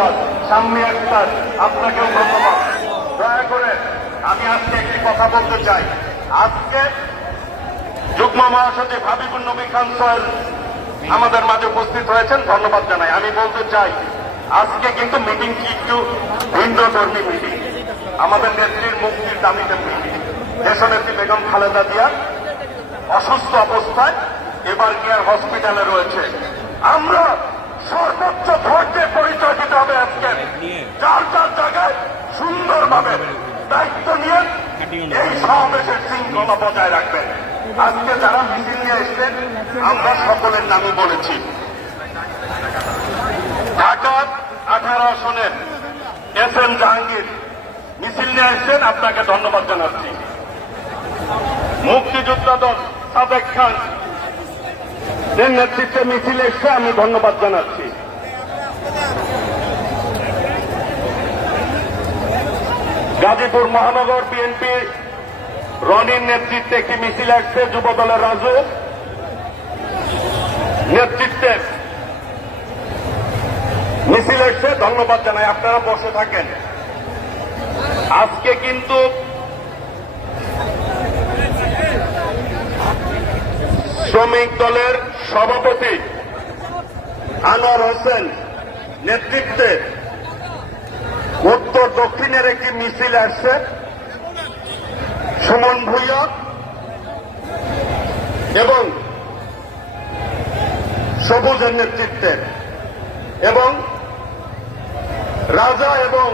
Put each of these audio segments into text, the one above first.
ধন্যবাদ। সাম্মি আক্তার আপনাকেও ধন্যবাদ। দয়া করে আমি আজকে একটি কথা বলতে চাই। আজকে যুগ্ম মহাসচিব হাবিবুল নবী খান সোহেল আমাদের মাঝে উপস্থিত হয়েছেন। ধন্যবাদ জানাই। আমি বলতে চাই, আজকে কিন্তু মিটিংটি একটু ভিন্ন ধর্মী মিটিং আমাদের নেত্রীর মুক্তির দাবিতে মিটিং দেশনেত্রী বেগম খালেদা জিয়া অসুস্থ অবস্থায় এবার কেয়ার হসপিটালে রয়েছে। আমরা সর্বোচ্চ ধৈর্যের পরিচয় দিতে হবে আজকে। যার যার জায়গায় সুন্দরভাবে দায়িত্ব নিয়ে এই সমাবেশের শৃঙ্খলা বজায় রাখবেন। আজকে যারা মিছিল নিয়ে এসছেন আমরা সকলের নামই বলেছি। ঢাকার আঠারো আসনের এস এম জাহাঙ্গীর মিছিল নিয়ে এসছেন আপনাকে ধন্যবাদ জানাচ্ছি। মুক্তিযোদ্ধা দল সাদেক খান নেতৃত্বে মিছিল এসছে আমি ধন্যবাদ জানাচ্ছি। গাজীপুর মহানগর বিএনপি রনির নেতৃত্বে একটি মিছিল আসছে যুব দলের রাজু। নেতৃত্বে মিছিল এসছে ধন্যবাদ জানাই, আপনারা বসে থাকেন। আজকে কিন্তু শ্রমিক দলের সভাপতি আনোয়ার হোসেন নেতৃত্বে উত্তর দক্ষিণের একটি মিছিল আসছে। সুমন ভূঁইয়া এবং সবুজের নেতৃত্বে এবং রাজা এবং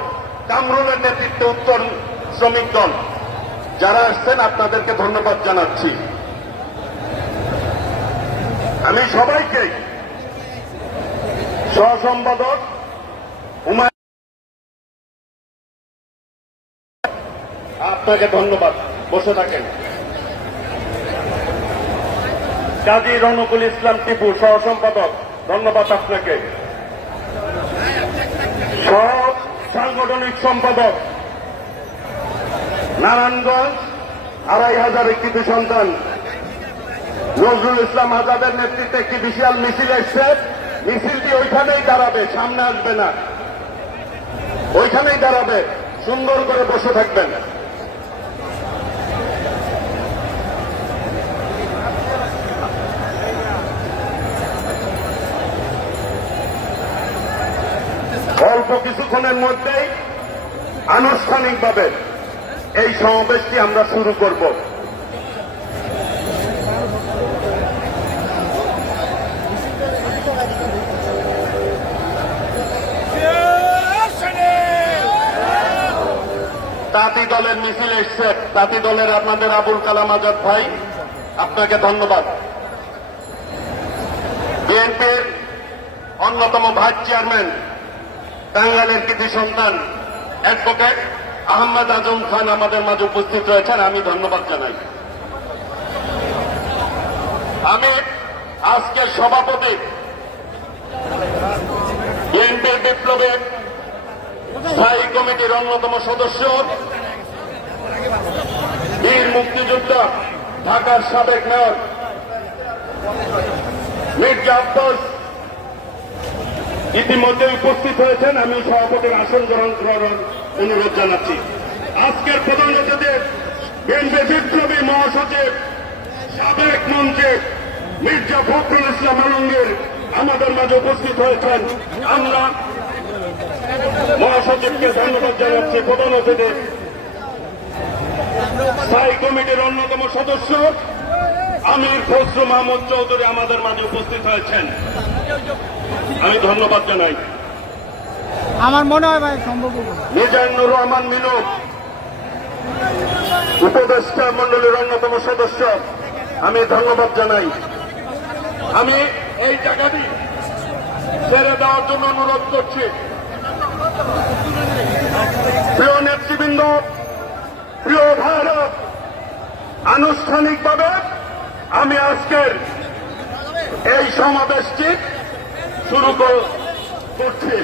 কামরুলের নেতৃত্বে উত্তর শ্রমিক দল। যারা আসছেন, আপনাদেরকে ধন্যবাদ জানাচ্ছি। আমি সবাইকে সহসম্পাদক আপনাকে ধন্যবাদ। বসে থাকেন। কাজী রনকুল ইসলাম টিপু সহ সম্পাদক ধন্যবাদ আপনাকে। সহ সাংগঠনিক সম্পাদক, নারায়ণগঞ্জ, আড়াই হাজার কৃতি সন্তান। নজরুল ইসলাম আজাদের নেতৃত্বে একটি বিশাল মিছিল এসছে। মিছিলটি ওইখানেই দাঁড়াবে, সামনে আসবে না। ওইখানেই দাঁড়াবে। সুন্দর করে বসে থাকবেন। অল্প কিছুক্ষণের মধ্যেই আনুষ্ঠানিকভাবে এই সমাবেশটি আমরা শুরু করব। তাঁতি দলের মিছিল এসছে। তাঁতি দলের আপনাদের আবুল কালাম আজাদ ভাই, আপনাকে ধন্যবাদ। বিএনপির অন্যতম ভাইস চেয়ারম্যান টাঙ্গাইলের কৃতি সন্তান অ্যাডভোকেট আহমদ আজম খান আমাদের মাঝে উপস্থিত রয়েছেন, আমি ধন্যবাদ জানাই। আমি আজকের সভাপতি বিএনপির বিপ্লবের স্থায়ী কমিটির অন্যতম সদস্য, বীর মুক্তিযোদ্ধা ঢাকার সাবেক মেয়র মির্জা আব্বাস ইতিমধ্যে উপস্থিত হয়েছেন, আমি সভাপতির আসন গ্রহণ করার অনুরোধ জানাচ্ছি। আজকের প্রধান অতিথি, বিএনপি বিপ্লবী মহাসচিব, সাবেক মন্ত্রী মির্জা ফখরুল ইসলাম আলমগীর আমাদের মাঝে উপস্থিত হয়েছেন। আমরা মহাসচিবকে ধন্যবাদ জানাচ্ছি, প্রধান অতিথি। স্থায়ী কমিটির অন্যতম সদস্য আমির খসরু মাহমুদ চৌধুরী আমাদের মাঝে উপস্থিত হয়েছেন। আমি ধন্যবাদ জানাই। আমার মনে হয় ভাই সম্ভব। মিজানুর রহমান মিনু উপদেষ্টা মন্ডলীর অন্যতম সদস্য আমি ধন্যবাদ জানাই। আমি এই জায়গাটি ছেড়ে দেওয়ার জন্য অনুরোধ করছি। প্রিয় নেতৃবৃন্দ প্রিয় ভারত আনুষ্ঠানিকভাবে আমি আজকের এই সমাবেশটি শুরু কর- করছি।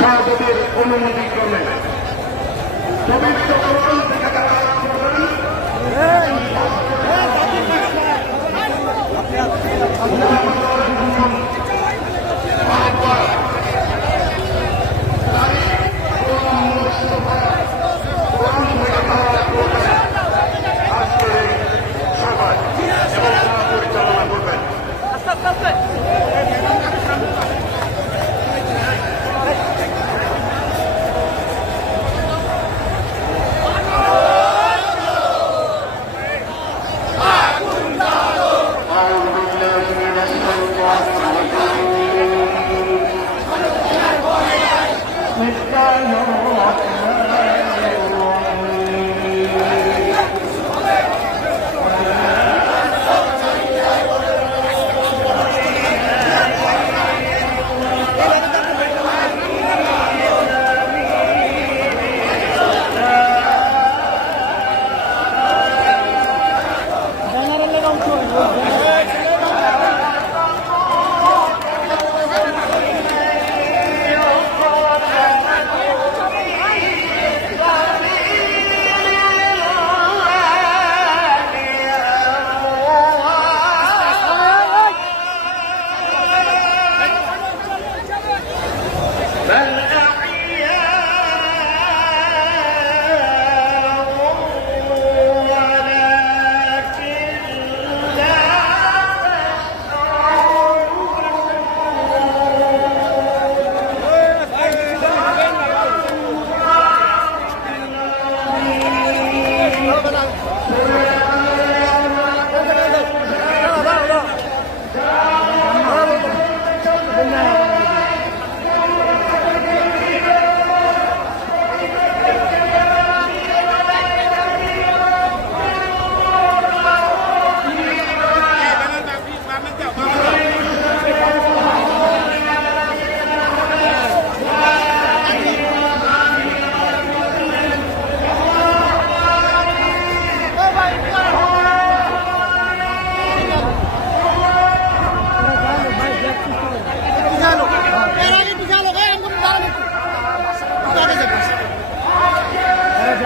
সভাপতির অনুমতি ক্রমে। পবিত্র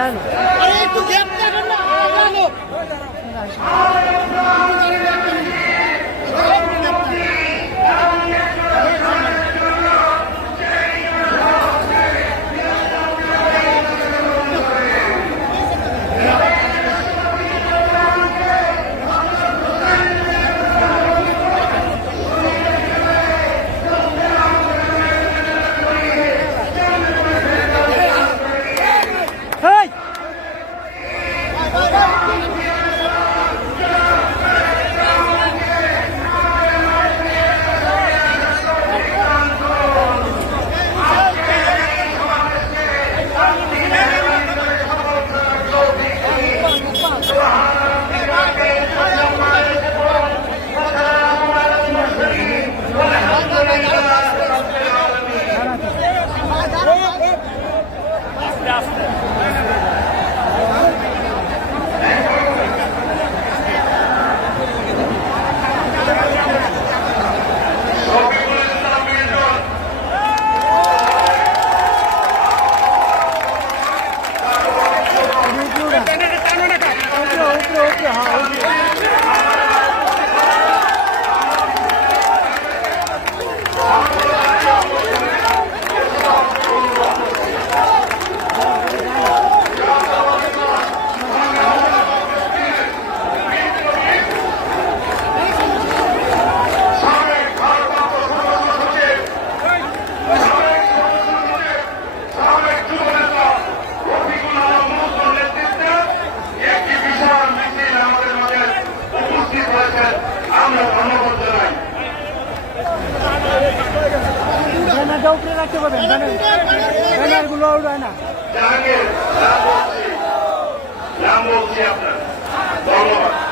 দাঁড়ানো দেন ব্যানারগুলো উড়ায় না। ধন্যবাদ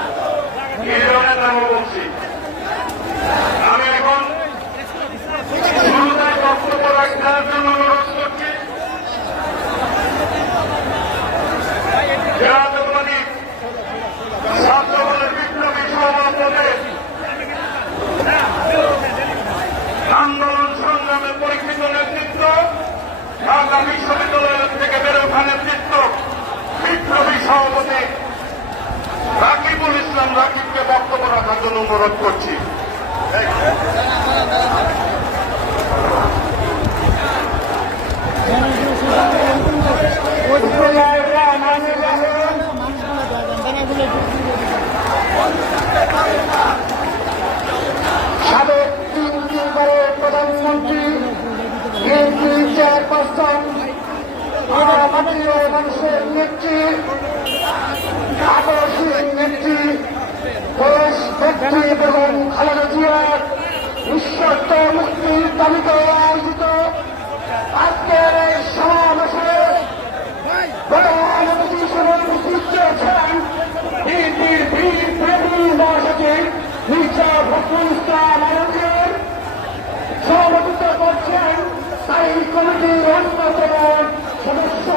ঢাকা বিশ্ববিদ্যালয় থেকে বের ওঠার নেতৃত্ব বিপ্লবী সভাপতি রাকিবুল ইসলাম রাকিবকে বক্তব্য রাখার জন্য অনুরোধ করছি। আমাদের সত্য মুক্তির দাবিতে আয়োজিত আজকের এই সমাবেশে প্রধানমন্ত্রী হিসেবে উপস্থিত ছিলেন বিএনপির বীর প্রেমী মহাসচিব মির্জা সভাপতিত্ব করছেন স্থায়ী কমিটির অন্যতম সদস্য